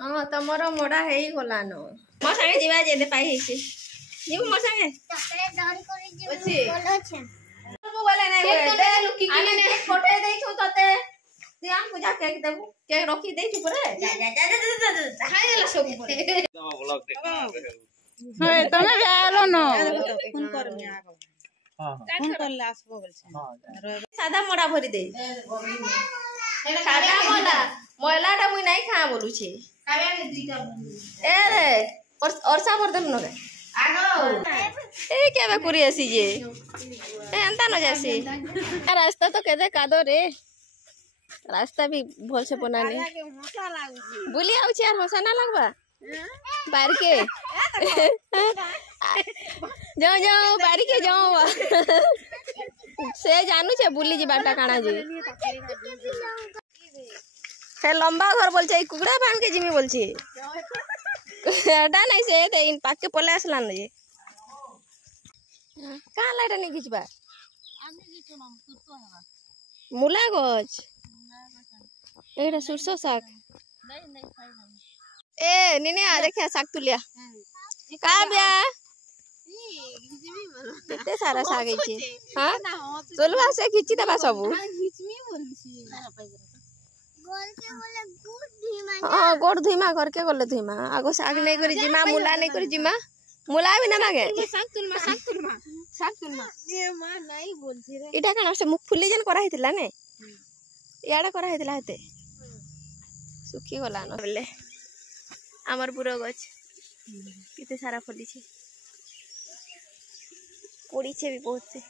हाँ तमर मोड़ा है गलान मो संगे जीवा जे पाई हेसी जीव मो संगे चॉकलेट धरी करी जीव बोलो छे तू बोले नै दे लुकी की ने फोटो देई छु तते दियान पूजा केक देबू केक रखी देई छु परे जा खाई गेला सब परे हे तमे आलो न फोन कर मी आगो हां फोन करले आसबो बोल छे हां सादा मोड़ा भरी दे सादा मोड़ा मोलाटा मुई नहीं खा बोलू छे काव्या ने दुईटा ए रे और साबर देम न रे आगो ए केबे कुरी आसी जे ए अंता न जासी रास्ता तो केदे कादो रे रास्ता भी भल से बनाने बुली आउ छी यार हंसा ना लगबा बाहर के जाओ जाओ बाहर के जाओ से जानू छे बुली जी बाटा काना जी हे लंबा घर बोल छे कुकड़ा बांध के जिमी बोल छे एटा नहीं से ते इन पाक के पले आसला न जे का लाइट नहीं खिचबा आमी खिचो न सुरसो हेबा मुला गछ एटा सुरसो साग नहीं खाई ए निने आ देखा साग तुलिया का बिया कितने सारा साग है हां चलवा से खिची दबा सब खिचमी बोलसी गोल के बोले गुड़ धीमा हां गोड़ धीमा करके गोले धीमा आगो साग नहीं करी जिमा मुला नहीं करी जिमा मुला भी ना मागे साग तुलमा ये मां नहीं बोलथि रे इटा कना से मुख फुली जन करा हितला ने याडा करा हितला हते सुखी गला न बोले हमर पुरो गछ किते सारा फली छे कोड़ी छे भी बहुत से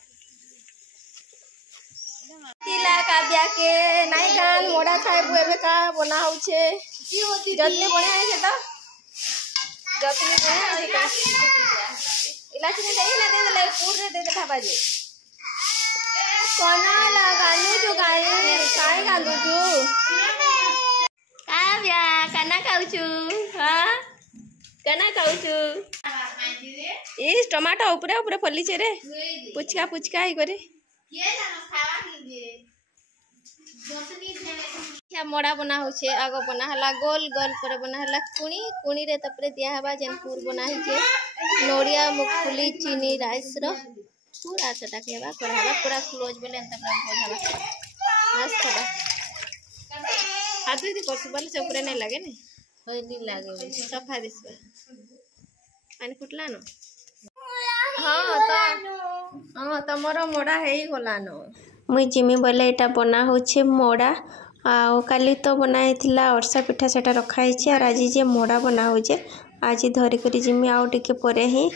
तिला काव्या के नाई गान मोड़ा खाए बुएबे का बना हो छे जतने बने है तो जतने बने है का इलाची ने दे ना दे ले पूरे दे दे बाजे कोना लगानु जो गाय काय गांदु तू काव्या कना खाउछु हां कना खाउछु इस टमाटो ऊपर ऊपर फली छे रे पुचका पुचका ही करे ये जानो खावा कीजे क्या मोड़ा बना हो छे आगो बना हला गोल गोल पर बना हला कुणी कुणी रे तपरे दिया हबा जनपुर बना ही छे नोरिया मुखफुली चीनी राइस रो पूरा सेटा केबा कर हबा पूरा क्लोज बेले तपरा बोझाला मस्त बा हाथ दी पॉसिबल से ऊपर नहीं लागे ने होय नहीं लागे सफा दिसबा पानी फुटला न हाँ तमर मोड़ा है गलान मुई जिमी बोले एटा बना होछे मोड़ा आउ काली तो बना हितला अरसा पिठा सेटा रखा हिचे और आज जे मोड़ा बना होजे आज धरी करी जिमी आउ टिके परे ही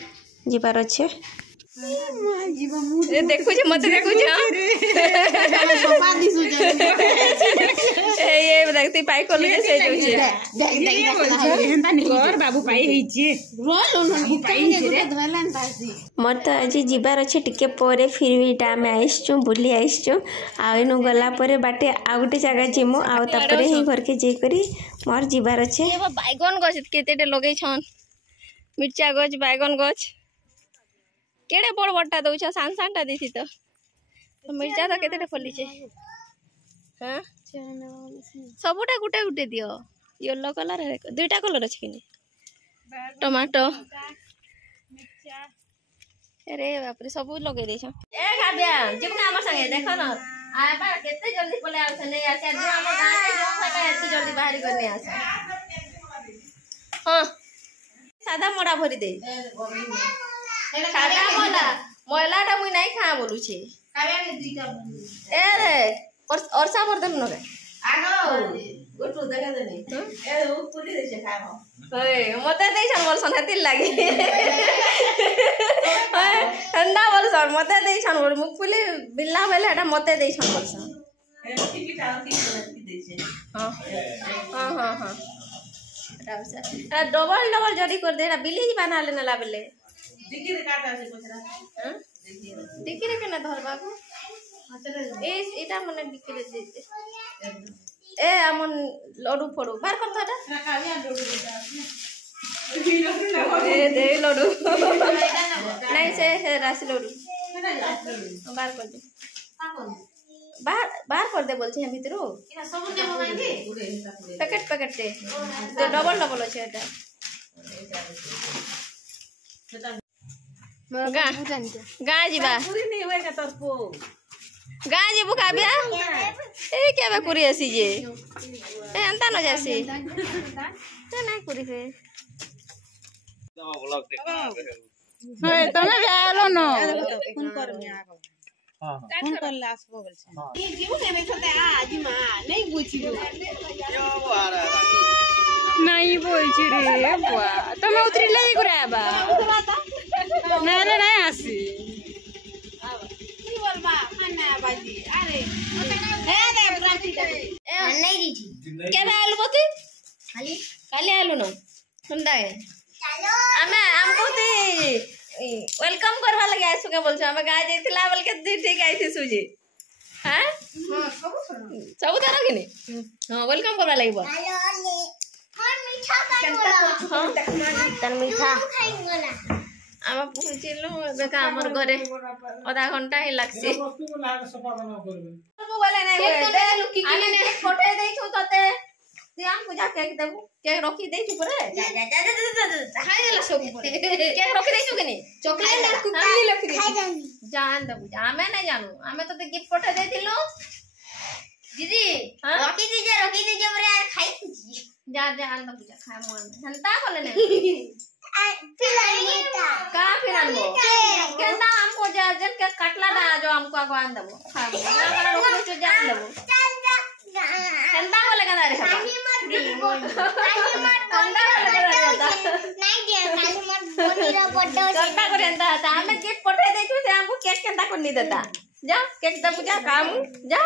जिबार छे देखु जे मते देखु जे पापा दिसु जे ए देखती पाई कोलु जे से जोचे हेंता नि घर बाबू पाई हिचे रोल बाबू पाई हिचे रे धरलन तासी मत आज जिबार छे टिके परे फिर भी डाम आइसछु बुली आइसछु आ एनु गला परे बाटे आ गुटे जगह जिमु आ तपरे ही घर के जे करी मोर जिबार छे बैगन गछ केतेटे लगै छन मिर्चा गछ बैगन गछ केड़े बड़ बड़टा दउछ सान सानटा दिसी तो मिर्चा तो केतेटे फली छे हां सबुटा गुटे गुटे दियो येलो कलर है दुईटा कलर अछि किनी टमाटो मिर्चा अरे बाप रे सब लगे देछ ए खाबिया जिबना हमर संगे देखो न आबा केते जल्दी पले आउ छने आसे जे हम गां के जो फटा एते जल्दी बाहर करने आसे हां सादा मोड़ा भरी दे सादा मोड़ा मोलाटा मुई नहीं खा बोलू छे काव्या ने दुईटा ए रे और साबर देम न रे आगो गोटू देखा दे नहीं ए उ पुली दे छे खाबो ओए मते दे छन बोल सन हतिल लागे ठंडा बोल सन मते दे छन बोल मुख पुली बिल्ला बेले एटा मते दे छन बोल सन ए मोटी की टाउती दे छे हां हां हां हां एटा डबल डबल जड़ी कर दे एटा बिली जी बना लेना ला बेले डिकी रे काटा से पछरा हां डिकी रे केना धरबा को ए एटा मने डिकी रे दे ए আমন লডু ফড়ু বার করতো এটা কালিয়া লডু দে দে লডু নাই সে রাশি লডু বার কর দে बाहर कर दे बोलछे भितरु पैकेट पैकेट टे तो डबल डबल अछि एटा गाँ जीवा गाँ जीबू काबिया ए केबे कुरी आसी जे ए अंता न जासी नहीं कुरी फे तमे जालो न फोन कर में आगो फोन कर लास बोल छे जीवू के में खते आ जी मां नहीं बुझियो नहीं बोल छी रे बुआ तमे उतरी ले गुरा बा ना ना नहीं आसी की बोलबा खाना बाजी अरे हे दे प्राप्ति ए नहीं दी केबे आलू बती खाली काली आलू न सुनदा है चलो हमें हमको ती वेलकम करवा लगे आइसु के बोल छ हमें गाय जइथिला बोल के दी ठीक आइथि सुजी हैं हां सब तरह के नहीं हां वेलकम करवा लागबो और मीठा खाइबो हां तन मीठा खाइबो ना आम पहुँचलु बेका हमर घरे आधा घंटा ही लागसी फोटे दे छु तते दियान पूजा केक देबू केक रखी दे छु परे खाइ देला सब केक रखी दे छु कि नहीं चॉकलेट ना कुकी रखी दे जान देबू हमें नहीं जानू हमें तो गिफ्ट फोटे दे दिलो दीदी रखी दीजिए परे खाइ खुजी जा जान देबू जा खाए मन हंता बोले नहीं का फिर आनबो केंदा हमको जन के कटला ना जो हमको आगवान देबो खाबो ना करा रोको जो जान देबो केंदा बोले कना रे काली मत बोनीरा बड्डो केंदा करेंदा ता हमें केक पठे देछु से हमको केक केंदा कोनी देता जा केक दे पूजा काम जा